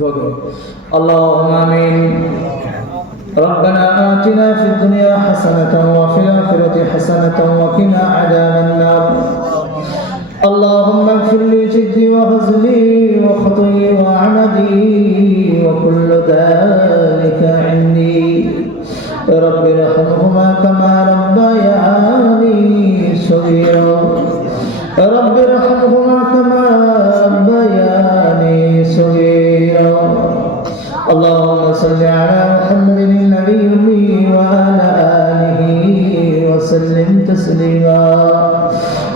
اللهم آمين. ربنا آتنا في الدنيا حسنة وفي الآخرة حسنة وقنا عذاب النار. اللهم اغفر لي جدي وهزلي وخطئي وعمدي وكل ذلك عندي. رب ارحمهما كما ربياني صغيرا. رب ارحمهما كما ربياني صغيرا. اللهم صل على محمد النبي الأمي وعلى آله وسلم تسليما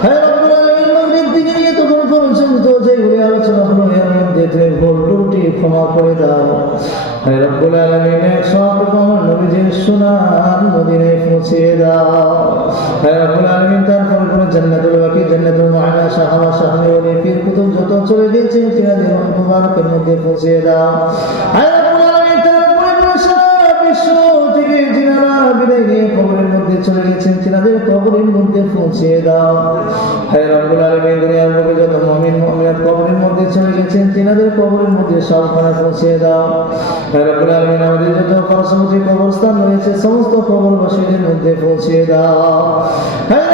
هاي رب العالمين মগরিব দিকে নিয়ে তখন পর্যন্ত যেগুলি আলোচনা হলো এর মধ্যে তুমি ভুল ত্রুটি ক্ষমা করে দাও হায় রব্বুল আলামিনের আমার নবীজির সুনার মদিনায় পৌঁছে দাও। রব্বুল আলামিন তার পরিপূর্ণ জান্নাতুল বাকি জান্নাতুল মাআলা সাহাবা সাহাবী ওলি পীর, কুতুব যত চলে গিয়েছেন তিনাদের মুবারকের মধ্যে পৌঁছে দাও। রব্বুল আলামিন তার পরিপূর্ণ সারা বিশ্ব থেকে জিনারা বিদায় নিয়ে চলে গেছেন তিনাদের কবরের মধ্যে পৌঁছে দাও। হায় রব্বুল আলামিন, দুনিয়ার বুকে যত মুমিন মুমিনাত কবরের মধ্যে চলে গেছেন তিনাদের কবরের মধ্যে সবখানে পৌঁছে দাও। হায় রব্বুল আলামিন, আমাদের যত পার্শ্ববর্তী কবরস্থান রয়েছে, সমস্ত কবরবাসীদের মধ্যে পৌঁছে দাও। হায়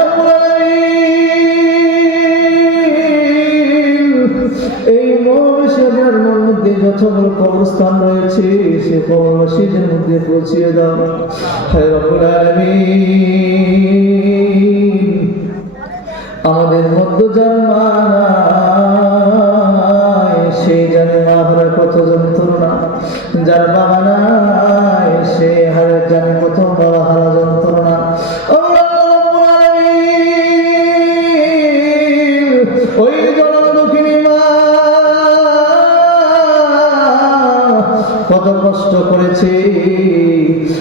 যতগুলো কবরস্থান রয়েছে সে কবরবাসীদের মধ্যে পৌঁছিয়ে দাও। হে রব্বুল আলামিন। আমাদের মধ্য জন্মায়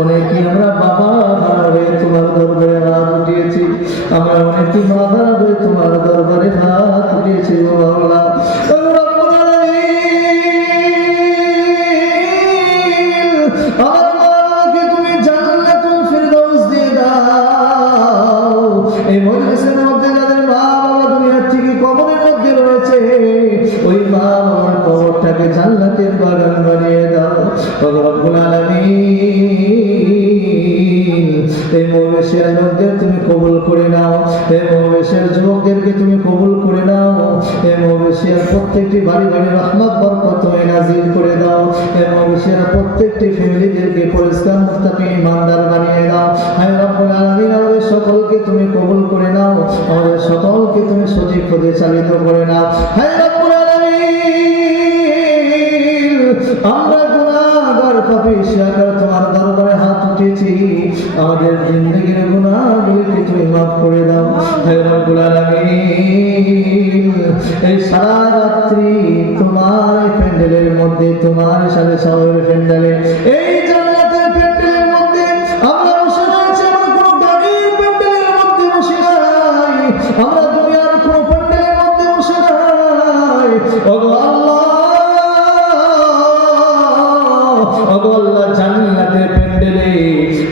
মনে কি আমরা বাবা তোমার দরবারে রাত উঠিয়েছি? আমরা অনেকে কবুল করে নাও। এই মহেশের যুবকদেরকে তুমি কবুল করে নাও। এই মহেশের প্রত্যেকটি বাড়ি বাড়ি রহমত, বরকত নাজিল করে দাও। এই মহেশের প্রত্যেকটি ফ্যামিলিদেরকে পরিষ্কার মুস্তাকি ইমানদার বানিয়ে দাও। হায় রব্বুল আলামিন, আমাদের সকলকে তুমি কবুল করে নাও। আমাদের সকলকে তুমি সঠিক পথে চালিত করে নাও। হায় রব্বুল আলামিন, আমরা গুনাহগার পাপী, শিয়াকার তোমার দরবারে আমাদের জিন্দগির গুনাহগুলিকে তুমি মাফ করে দাও। রব্বুল আলামিন, এই সারা রাত্রি তোমার প্যান্ডেলের মধ্যে, তোমার সাথে সবের প্যান্ডেলে, এই জান্নাতের প্যান্ডেলের মধ্যে আমরা বসে রয়েছি, আমরা কোনো গাড়ির প্যান্ডেলের মধ্যে বসে নাই। আমরা দুনিয়ার কোনো প্যান্ডেলের মধ্যে বসে নাই। ওগো আল্লাহ, ওগো জান্নাতের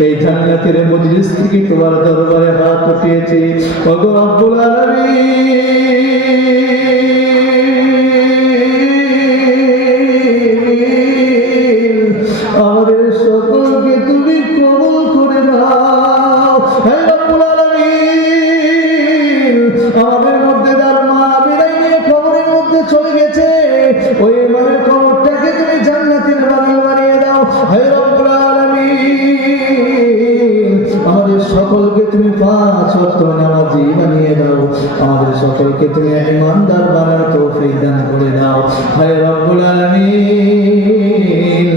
এই জান্নাতের মজলিস থেকে তোমার দরবারে হাত উঠিয়েছি। ওগো রব্বুল আলামিন। সকলকে তুমি ইমানদার বানার তৌফিক দান করে দাও। হায় রব্বুল আলামিন,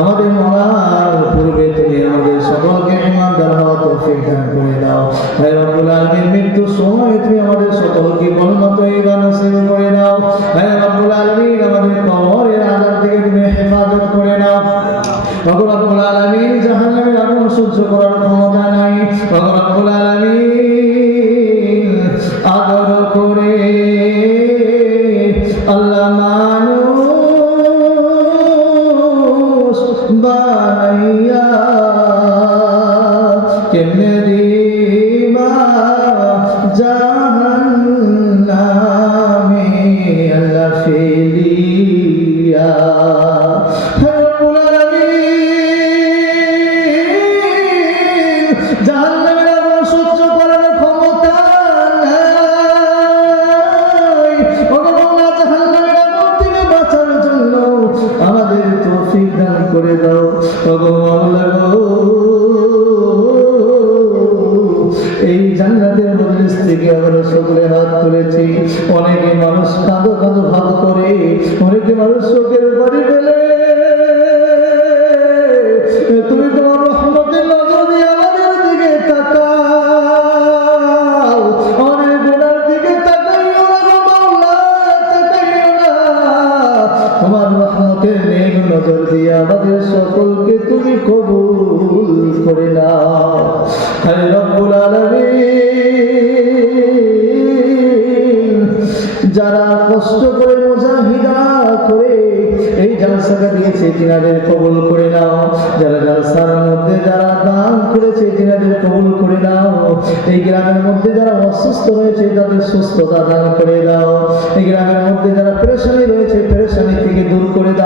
আমাদের মরার পূর্বে তুমি আমাদের সকলকে ইমানদার হওয়া তৌফিক দান করে দাও। হায় রব্বুল আলামিন, মৃত্যুর সময় তুমি আমাদের সকলকে বলমত ইমান নসিব করে দাও। হায় রব্বুল আলামিন, আমাদের কবরের আযাব থেকে তুমি হেফাজত করে নাও রব্বুল আলামিন, জাহান্নামের আগুন সহ্য করার ক্ষমতা নাই। রব্বুল আমাদের তৌফিক দান করে দাও। ভগবান এই জান্নাতের মজলিস থেকে আমরা সকলে হাত তুলেছি। অনেকে মানুষ কাঁদো কাঁদো ভাত করে, অনেকে মানুষ চোখের বাড়ি ফেলে। রহমতের নেক নজর দিয়ে আমাদের সকলকে তুমি কবুল করে নাও। যারা কষ্ট করে মুজাহিদা করে এই জালসাটা দিয়েছে তিনাদের কবুল করে নাও। যারা জালসার মধ্যে যারা দান করেছে তিনাদের কবুল করে নাও। এই গ্রামের মধ্যে যারা অসুস্থ রয়েছে তাদের সুস্থতা দান করে দাও। এই গ্রামের মধ্যে যারা পেরেশানি রয়েছে পেরেশানি